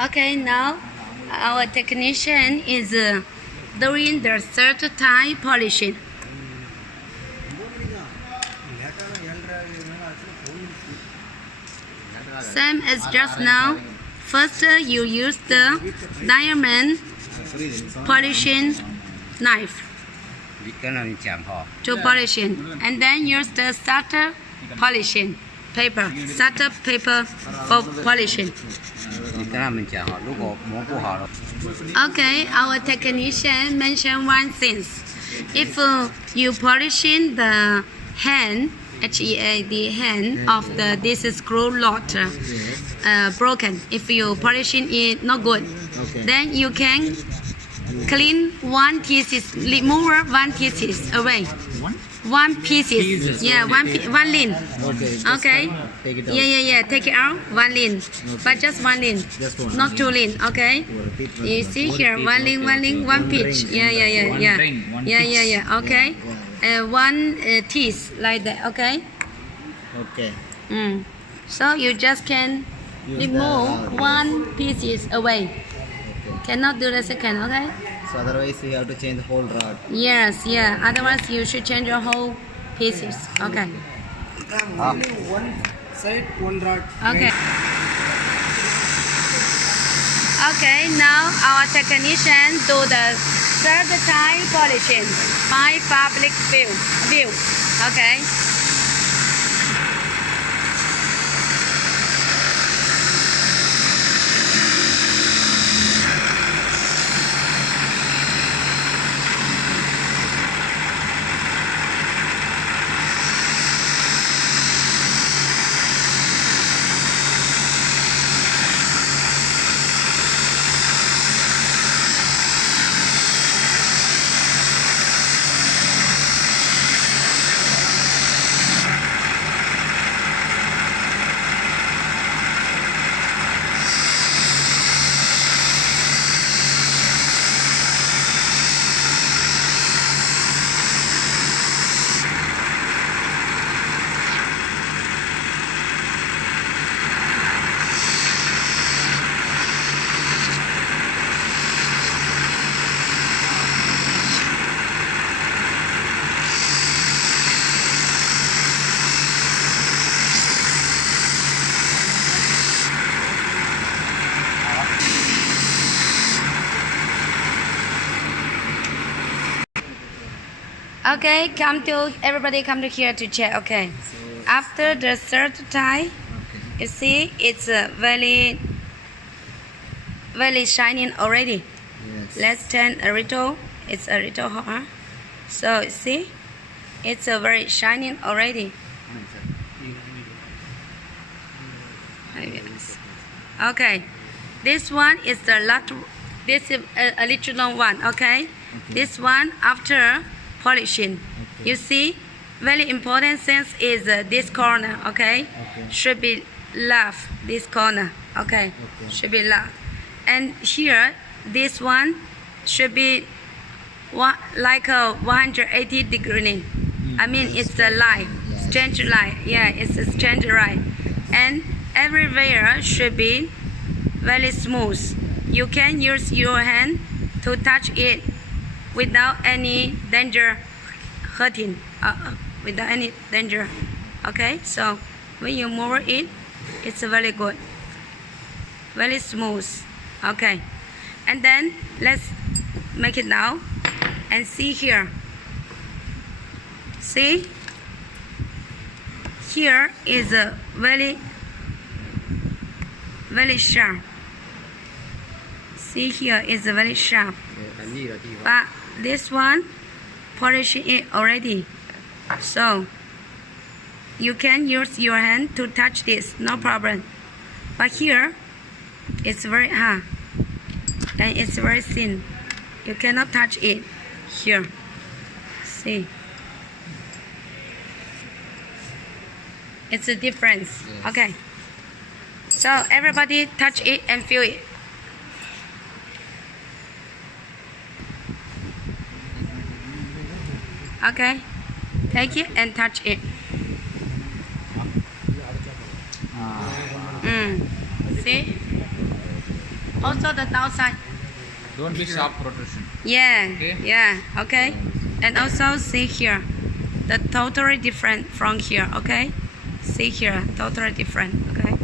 Okay, now our technician is doing the third time polishing. Same as just now. First, you use the diamond polishing knife to polishing, and then use the starter polishing paper, starter paper for polishing. Okay, our technician mentioned one thing. If you polishing the hand, the hand of this screw lot broken, if you polishing it not good, then you can clean one pieces, remove one pieces away. One pieces, yeah, one lint. Okay. Yeah. Take it out, one lint, but just one lint, not two lint. Okay. You see here, one lint, one pitch. Yeah. Okay. One teeth like that. Okay. Okay. So you just can remove one pieces away. Cannot do the second. Okay. So otherwise you have to change the whole rod. Yes, yeah. Otherwise you should change your whole pieces. Okay. Only one side, one rod. Okay. Okay, now our technician do the third time polishing by public view. Okay. Okay, everybody come to here to check. Okay, after the third time, you see it's very shining already. Yes. Let's turn a little. It's a little hot. So you see, it's very shining already. Okay, this one is the last. This is a little one. Okay, this one after polishing. You see, very important thing is this corner. Okay, should be left. This corner. Okay, should be left. And here, this one should be like a 180 degree. I mean, it's the line, strange line. Yeah, it's a strange line. And everywhere should be very smooth. You can use your hand to touch it without any danger hurting, without any danger. Okay, so when you move it, it's very good, very smooth. Okay, and then let's make it now and see here. See, here is a very sharp. See, here is very sharp, but this one polishing it already, so you can use your hand to touch this, no problem. But here it's very hard and it's very thin. You cannot touch it here. See, it's a difference. Yes. Okay, so everybody touch it and feel it. Okay, take it and touch it. See? Also the downside. Don't be sharp rotation. Yeah, Okay. yeah, okay. And also see here, the totally different from here, okay? See here, totally different, okay?